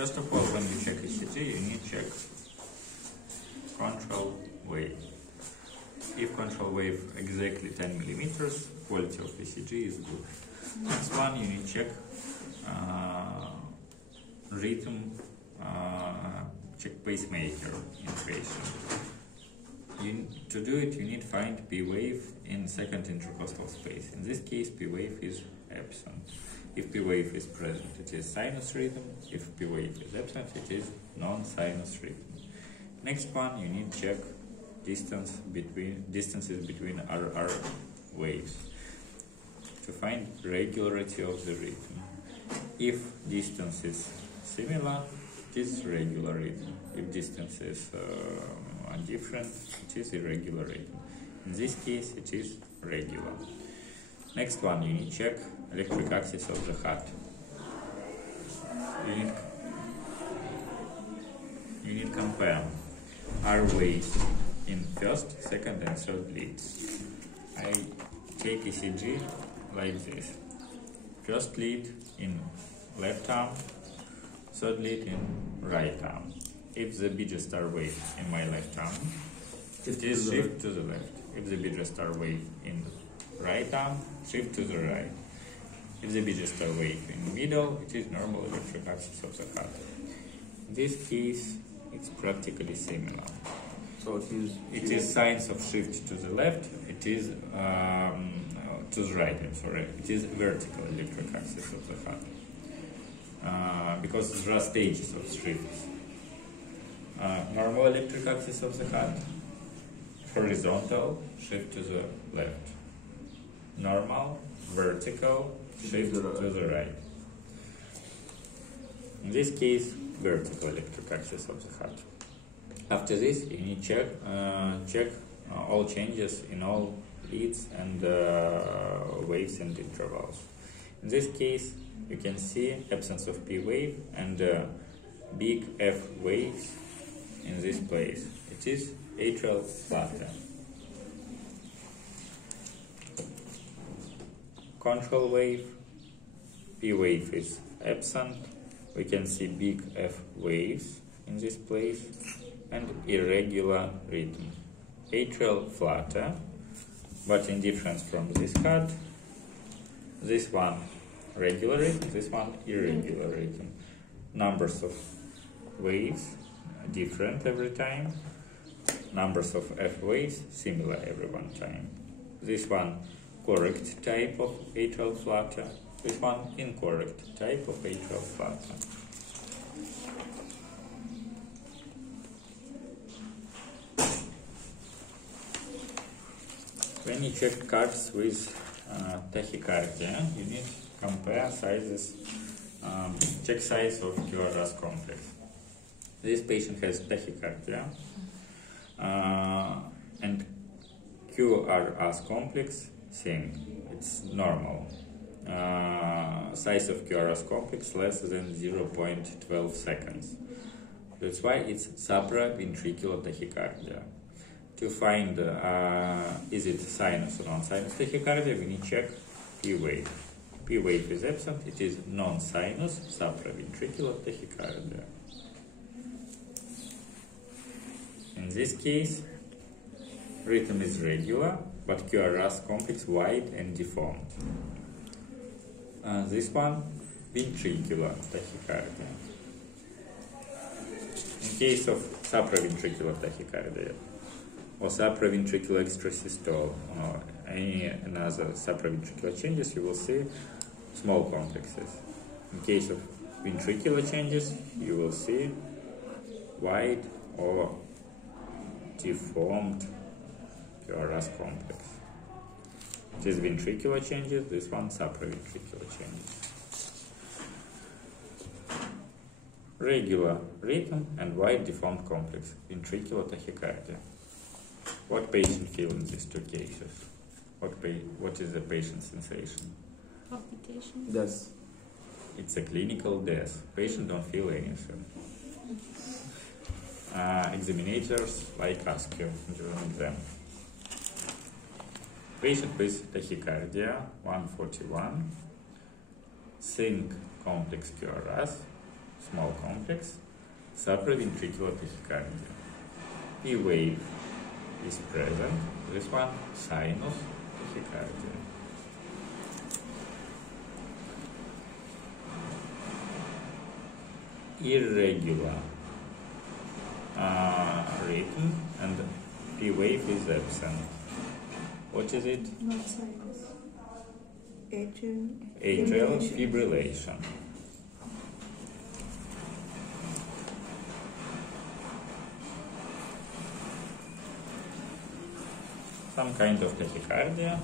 First of all, when you check ECG, you need to check control wave. If control wave exactly 10 millimeters, quality of ECG is good. Next one, you need to check rhythm, check pacemaker in patient. To do it, you need to find P wave in second intercostal space. In this case, P wave is absent. If P wave is present, it is sinus rhythm. If P wave is absent, it is non-sinus rhythm. Next one, you need to check distances between RR waves to find regularity of the rhythm. If distance is similar, it is regular rhythm. If distances are different, it is irregular rhythm. In this case, it is regular. Next one, you need to check electric axis of the heart. You need to compare R waves in first, second and third leads. I take ECG like this. First lead in left arm, third lead in right arm. If the biggest R wave in my left arm, it is shift to the left. If the biggest R wave in the right arm, shift to the right. If the biggest R wave in the middle, it is normal electric axis of the heart. In this case, it's practically similar. So it is signs of shift to the left. It is to the right. I'm sorry. It is vertical electric axis of the heart because there are stages of shifts. Normal electric axis of the heart, horizontal, shift to the left. Normal, vertical, shift to the right. In this case, vertical electric axis of the heart. After this, you need to check all changes in all leads and waves and intervals. In this case, you can see absence of P wave and big F waves in this place. It is atrial flutter. Control wave, P wave is absent. We can see big F waves in this place and irregular rhythm. Atrial flutter, but in difference from this heart, this one regular rhythm, this one irregular rhythm. Numbers of waves different every time. Numbers of F waves similar every one time. This one correct type of atrial flutter. This one incorrect type of atrial flutter. When you check cards with tachycardia, you need to compare sizes, check size of QRS complex. This patient has tachycardia and QRS complex, same, it's normal. Size of QRS complex less than 0.12 seconds. That's why it's supraventricular tachycardia. To find is it sinus or non-sinus tachycardia, we need to check P wave. P wave is absent, it is non-sinus supraventricular tachycardia. In this case, rhythm is regular, but QRS complex wide and deformed. This one, ventricular tachycardia. In case of supraventricular tachycardia or supraventricular extrasystole or any another supraventricular changes, you will see small complexes. In case of ventricular changes, you will see wide or deformed QRS complex. This ventricular changes, this one supraventricular changes. Regular rhythm and wide deformed complex, ventricular tachycardia. What patient feel in these two cases? What is the patient's sensation? Palpitation. Death. It's a clinical death. Patient don't feel anything. Examinators like ask you during exam. Patient with tachycardia 141, sync complex QRS, small complex, supraventricular tachycardia. P wave is present. This one, sinus tachycardia. Irregular rhythm and P wave is absent. What is it? Not sinus. Atrial fibrillation. Some kind of tachycardia.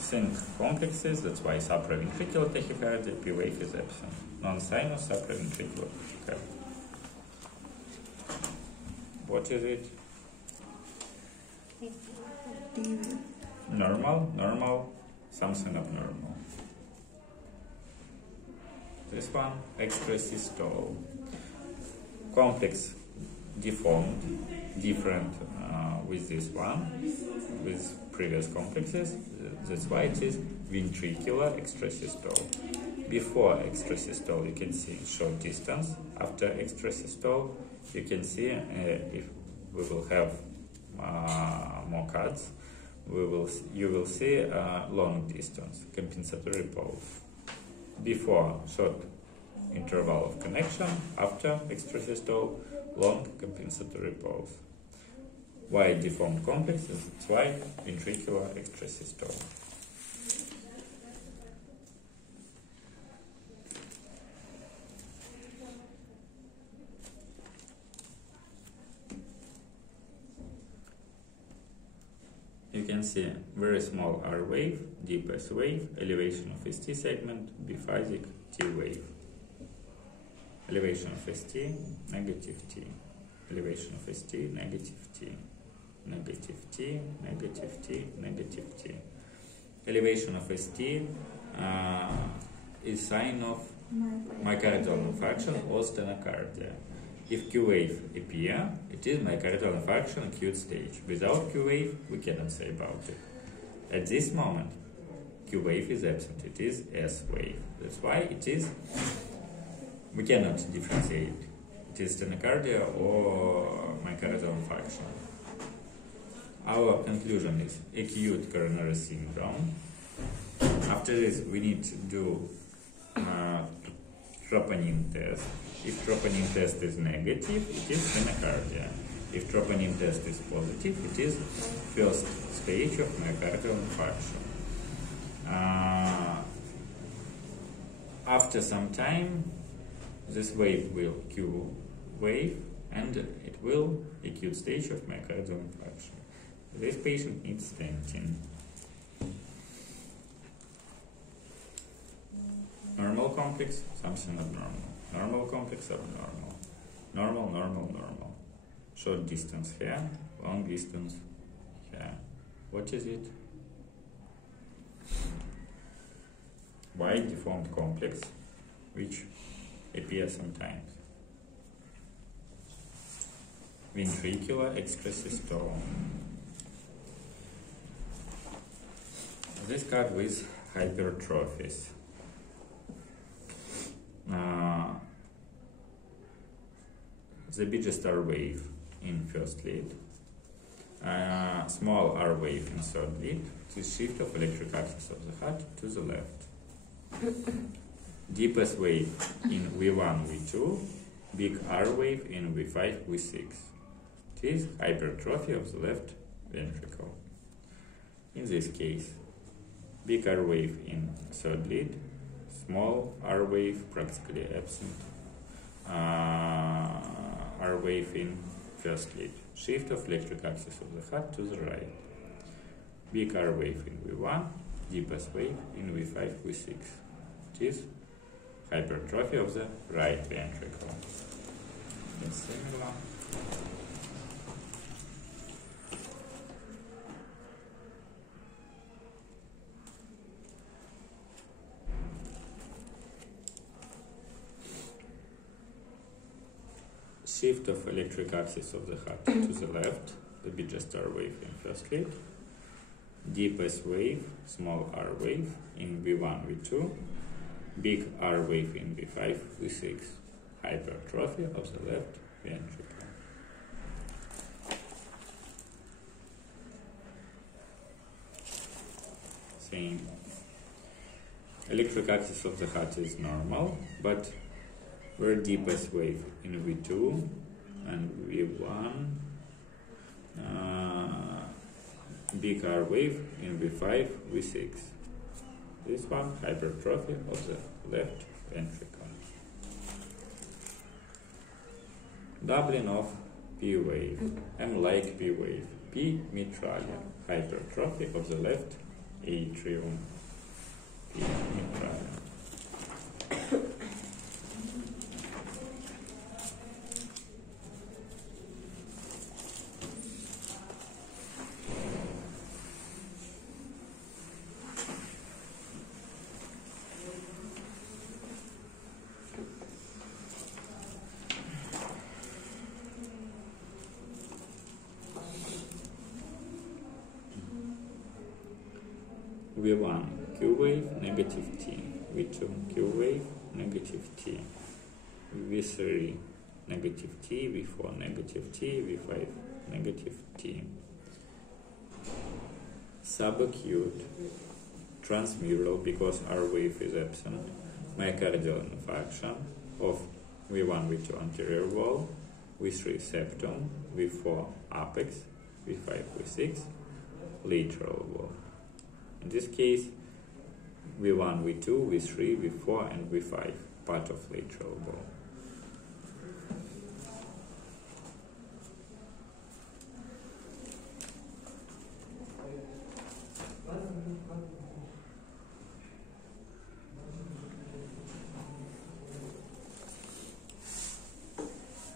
Sync complexes, that's why supraventricular tachycardia, P wave is absent. Non-sinus supraventricular tachycardia. What is it? Normal, something abnormal. This one, extrasystole. Complex deformed, different with this one, with previous complexes. That's why it is ventricular extrasystole. Before extrasystole, you can see short distance. After extrasystole, you can see if we will have more cuts, you will see long distance, compensatory pulse. Before short interval of connection, after extrasystole, long compensatory pulse. Why deformed complexes? That's why ventricular extrasystole. You can see very small R wave, deep S wave, elevation of ST segment, biphasic T wave. Elevation of ST, negative T. Elevation of ST, negative T. Negative T, negative T, negative T. Elevation of ST is sign of myocardial infarction or stenocardia. If Q wave appear, it is myocardial infarction acute stage. Without Q wave, we cannot say about it. At this moment, Q wave is absent. It is S wave. That's why it is. We cannot differentiate. It is stenocardia or myocardial infarction. Our conclusion is acute coronary syndrome. After this, we need to do troponin test. If troponin test is negative, it is stenocardia. If troponin test is positive, it is first stage of myocardial infarction. After some time, this wave will Q wave and it will acute stage of myocardial infarction. This patient needs stenting. Normal complex, something abnormal. Normal complex, abnormal. Normal, normal, normal. Short distance here, long distance here. What is it? Wide deformed complex, which appears sometimes. Ventricular extrasystole. This card with hypertrophies. The biggest R wave in first lead, small R wave in third lead, this shift of electric axis of the heart to the left. Deepest wave in V1, V2, big R wave in V5, V6. It is hypertrophy of the left ventricle. In this case, big R wave in third lead, small R wave practically absent, R wave in first lead, shift of electric axis of the heart to the right. Big R wave in V1, deepest wave in V5, V6. It is hypertrophy of the right ventricle. It's similar. Shift of electric axis of the heart to the left, the biggest R wave in first lead, deepest wave, small R wave in V1, V2, big R wave in V5, V6, hypertrophy of the left ventricle. Same. Electric axis of the heart is normal, but very deepest wave in V2 and V1, big R wave in V5, V6. This one, hypertrophy of the left ventricle. Doubling of P wave. M like P wave. P mitralia. Hypertrophy of the left atrium. P mitralia. V1, Q wave, negative T. V2, Q wave, negative T. V3, negative T. V4, negative T. V5, negative T. Subacute, transmural, because R wave is absent. Myocardial infarction of V1, V2 anterior wall, V3 septum, V4 apex, V5, V6 lateral wall. In this case, V1, V2, V3, V4 and V5, part of lateral wall.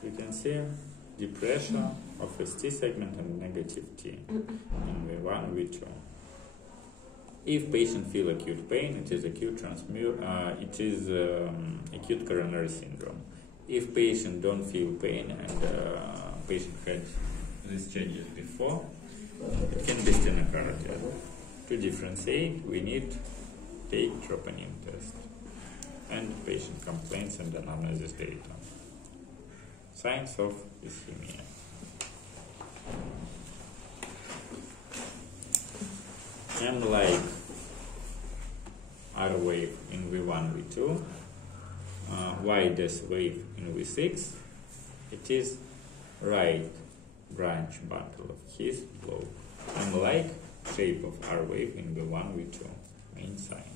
You can see depression of ST segment and negative T in V1, V2. If patient feel acute pain, it is acute acute coronary syndrome. If patient don't feel pain and patient had these changes before, it can be stenocardia. To differentiate, we need take troponin test and patient complaints and anamnesis data. Signs of ischemia. M like R wave in V1, V2, widest wave in V6. It is right branch bundle of his globe. M like shape of R wave in V1, V2, main sign.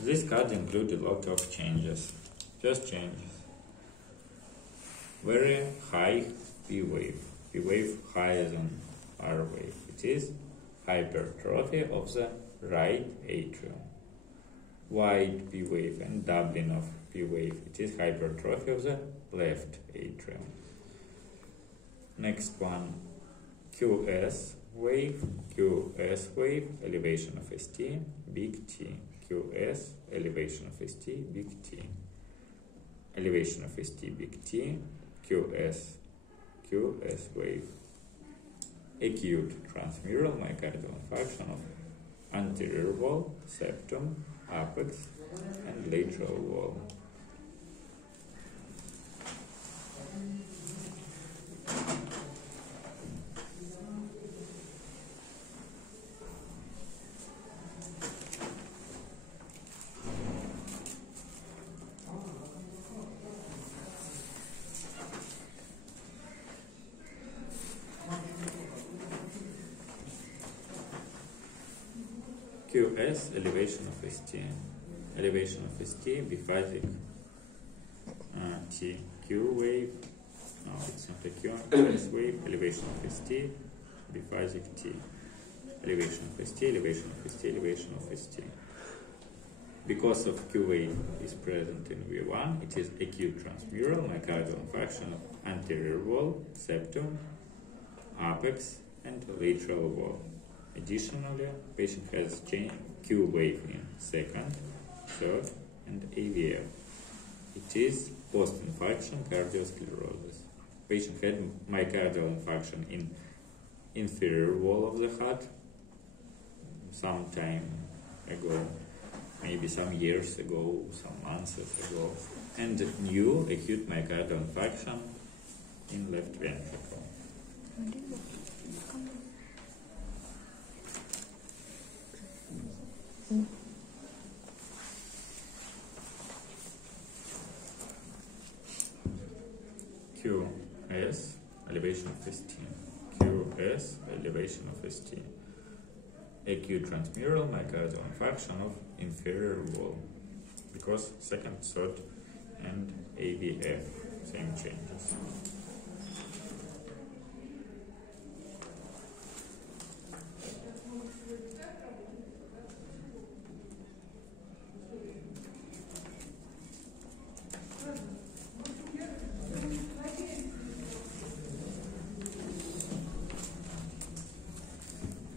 This card includes a lot of changes. First changes. Very high P wave. P wave higher than R wave. It is hypertrophy of the right atrium. Wide P wave and doubling of P wave. It is hypertrophy of the left atrium. Next one, QS wave, elevation of ST, big T. QS, elevation of ST, big T. Elevation of ST, big T, QS wave. Acute transmural myocardial infarction of anterior wall, septum, apex, and lateral wall. QS, elevation of ST. Elevation of ST, biphasic T. Q wave, no, it's not a Q. S wave, elevation of ST, biphasic T. Elevation of ST, elevation of ST, elevation of ST. Because of Q wave is present in V1, it is acute transmural myocardial infarction of anterior wall, septum, apex, and lateral wall. Additionally, patient has Q wave in second, third, and AVF. It is post-infarction cardiosclerosis. Patient had myocardial infarction in inferior wall of the heart sometime ago, maybe some years ago, some months ago, and new acute myocardial infarction in left ventricle. QS, elevation of ST. QS, elevation of ST. Acute transmural myocardial infarction of inferior wall, because second, third, and AVF, same changes.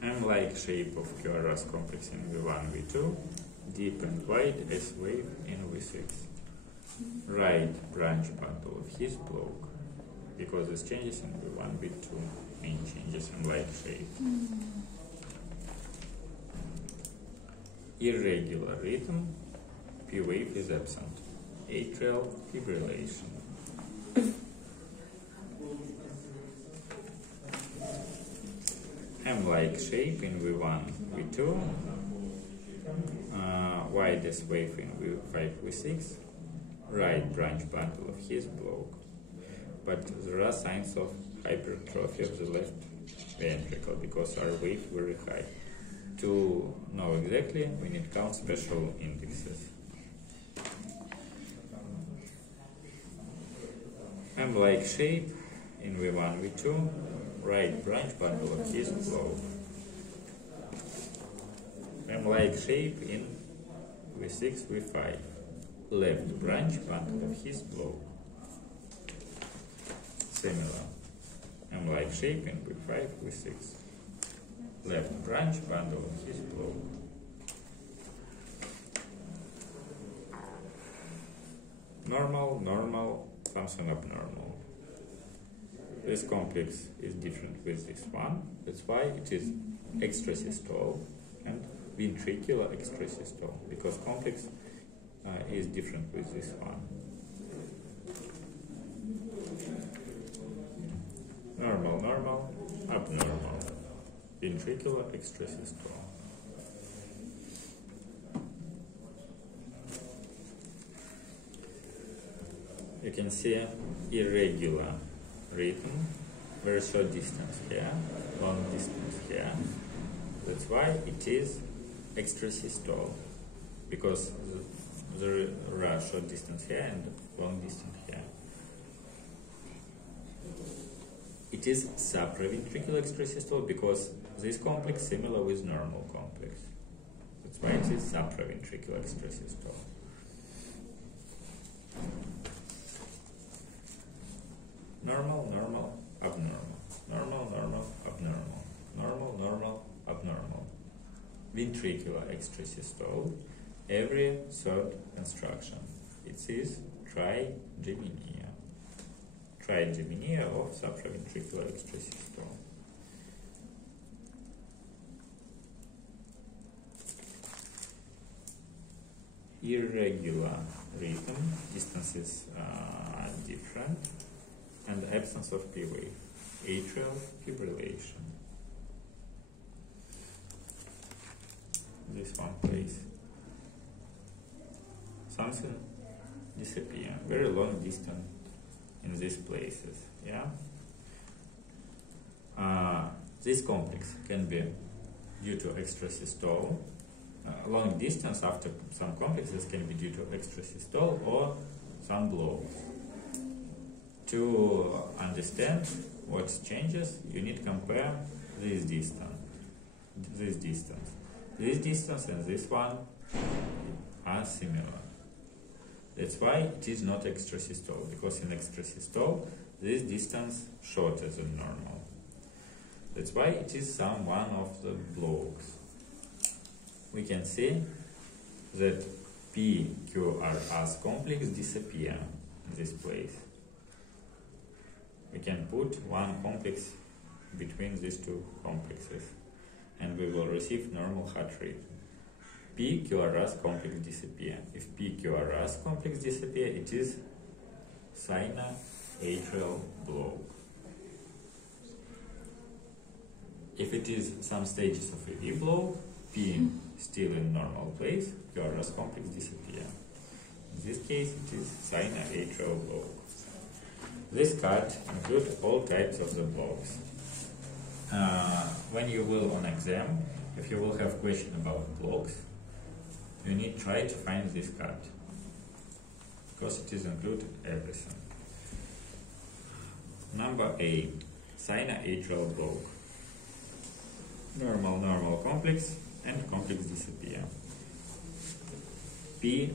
M-like shape of QRS complex in V1, V2, deep and wide S wave in V6. Right branch bundle of His block, because these changes in V1, V2, main changes in like shape. Irregular rhythm, P wave is absent. Atrial fibrillation. M-like shape in V1, V2, widest wave in V5, V6, right branch bundle of His block, but there are signs of hypertrophy of the left ventricle because our wave very high. To know exactly, we need count special indexes. M-like shape in V1, V2, right branch bundle of His block. M-like shape in V6, V5, left branch bundle of His block. Similar. M-like shape in V5, V6, left branch bundle of His block. Normal, normal, something abnormal. This complex is different with this one. That's why it is extrasystole and ventricular extrasystole, because complex is different with this one. Normal, normal, abnormal, ventricular extrasystole. You can see irregular rhythm, very short distance here, long distance here. That's why it is extrasystole, because there are short distance here and long distance here. It is supraventricular extrasystole because this complex is similar with normal complex. That's why it is supraventricular extrasystole. Normal, normal, abnormal. Normal, normal, abnormal. Normal, normal, abnormal. Ventricular extrasystole, every third construction. It is trigeminea. Trigeminea of supraventricular extrasystole. Irregular rhythm, distances are different, and absence of P wave. Atrial fibrillation. This one, please. Something disappear. Very long distance in these places. Yeah. This complex can be due to extrasystole. Long distance after some complexes can be due to extrasystole or some blocks. To understand what changes, you need to compare this distance, this distance. This distance and this one are similar. That's why it is not extrasystole, because in extrasystole, this distance shorter than normal. That's why it is some one of the blocks. We can see that PQRS complex disappear in this place. We can put one complex between these two complexes and we will receive normal heart rate. PQRS complex disappear. If PQRS complex disappear, it is sinoatrial block. If it is some stages of AV block, P still in normal place, QRS complex disappear. In this case, it is sinoatrial block. This cut includes all types of the blocks. When you will on exam, if you will have question about blocks, you need to try to find this cut, because it is include everything. Number A, sinoatrial block. Normal complex and complex disappear. P,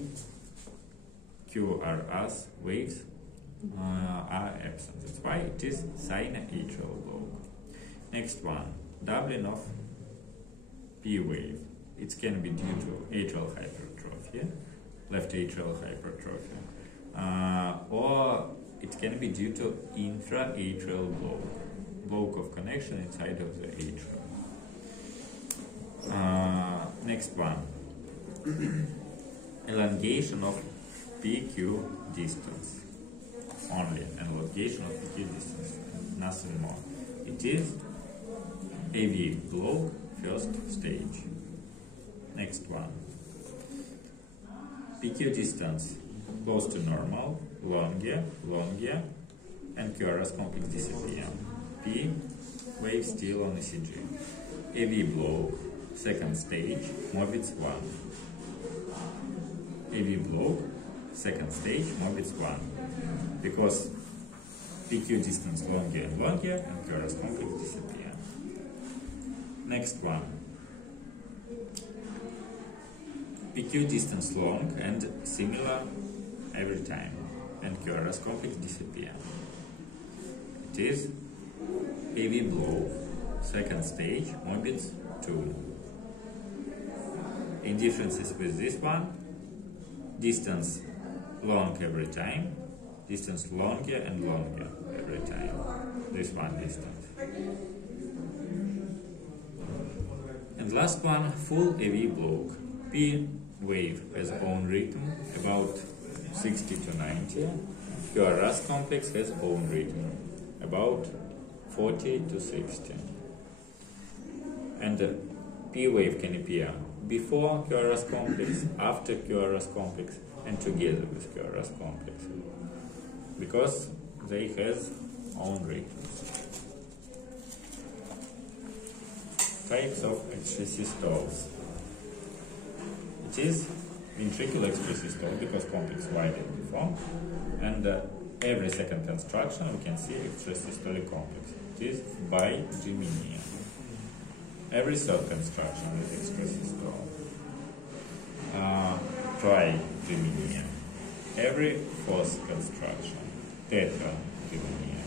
Q, R, S waves are absent. That's why it is sinoatrial block. Next one, doubling of P wave. It can be due to atrial hypertrophy, left atrial hypertrophy, or it can be due to intra-atrial block of connection inside of the atrium. Next one, elongation of PQ distance. Only elongation of PQ distance, nothing more. It is AV block first stage. Next one, PQ distance close to normal, longer, and QRS complex disappear. P wave still on ECG. AV block, second stage, Mobitz 1. AV block, second stage, Mobitz 1. Because PQ distance longer and QRS complex disappear. Next one, PQ distance long and similar every time, and QRS complex disappear. It is AV block, second stage, Mobitz 2. In differences with this one, distance long every time, distance longer and longer every time. This one distance. And last one, full AV block. P wave has own rhythm, about 60 to 90. QRS complex has own rhythm, about 40 to 60. And the P wave can appear before QRS complex, after QRS complex, and together with QRS complex, because they has own rhythms. Types of extrasystoles. It is ventricular extrasystole because complex widely deformed, and every second construction we can see extrasystolic complex. It is bigeminian. Every third construction is extrasystole. Trigeminian. Every fourth construction, tetrageminian.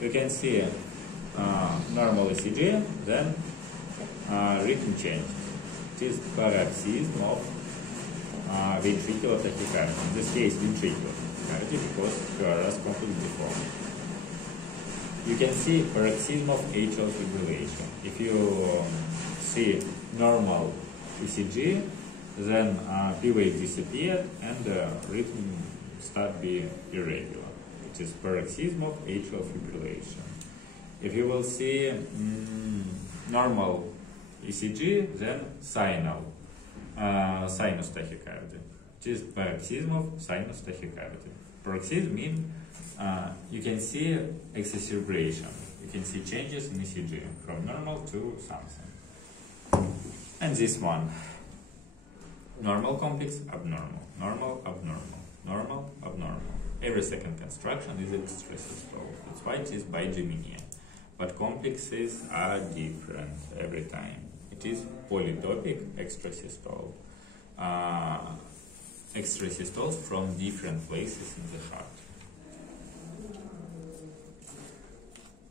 You can see normal ECG, then rhythm change. It is paroxysm of ventricular tachycardia. In this case, ventricular tachycardia because QRS complex deformed. You can see paroxysm of atrial fibrillation. If you see normal ECG, then P wave disappeared and rhythm start being irregular. It is paroxysm of atrial fibrillation. If you will see normal ECG, then sinus tachycardia. It is paroxysm of sinus tachycardia. Paroxysm means you can see exacerbation. You can see changes in ECG from normal to something. And this one, normal complex, abnormal, normal, abnormal, normal, abnormal. Every second construction is extrasystole. That's why it is bigeminian. But complexes are different every time. It is polytopic extrasystole. Extrasystoles from different places in the heart.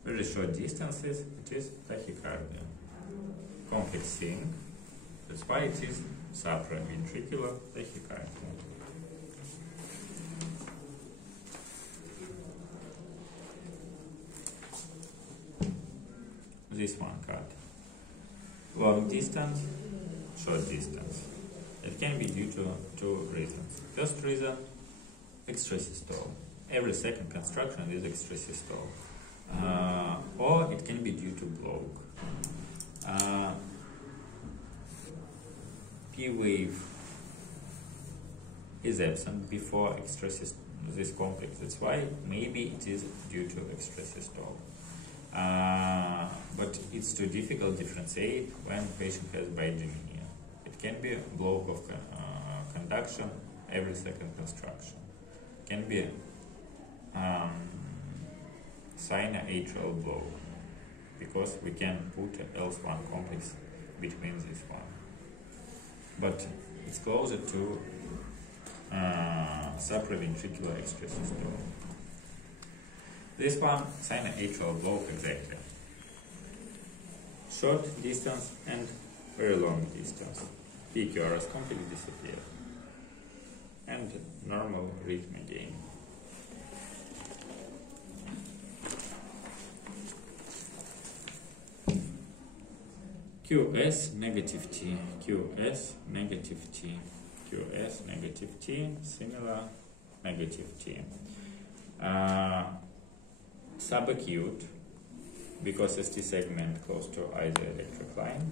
Very short distances, it is tachycardia. Complex thing, that's why it is supraventricular tachycardia. This one cut. Long distance, short distance. It can be due to two reasons. First reason, extrasystole. Every second contraction is extrasystole. Or it can be due to block. P wave is absent before this complex. That's why maybe it is due to extrasystole. But it's too difficult to differentiate when patient has bidynia. It can be a block of conduction every second construction. It can be sinoatrial block, because we can put an else1 complex between this one. But it's closer to supraventricular extrasystole. This one, sinoatrial block exactly. Short distance and very long distance. PQRS complex disappear. And normal rhythm again. QS negative T, QS negative T, QS negative T, similar negative T. Subacute, because ST segment close to either electric line.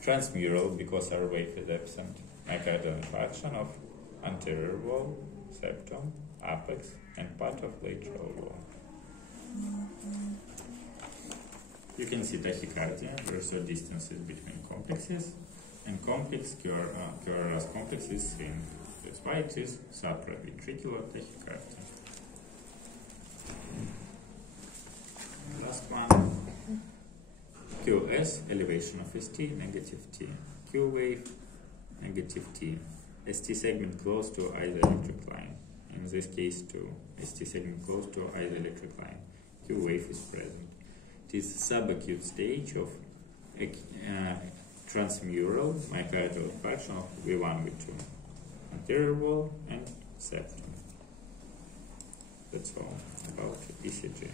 Transmural, because our wave is absent. Myocardial infarction of anterior wall, septum, apex, and part of lateral wall. You can see tachycardia, there are short distances between complexes, and complex QRS complex is thin. That's why it is supraventricular tachycardia. Last one, QS, elevation of ST, negative T. Q wave, negative T. ST segment close to either electric line. In this case too, ST segment close to either electric line. Q wave is present. It is subacute stage of transmural myocardial infarction of V1, V2. Anterior wall and septum. That's all about ECG.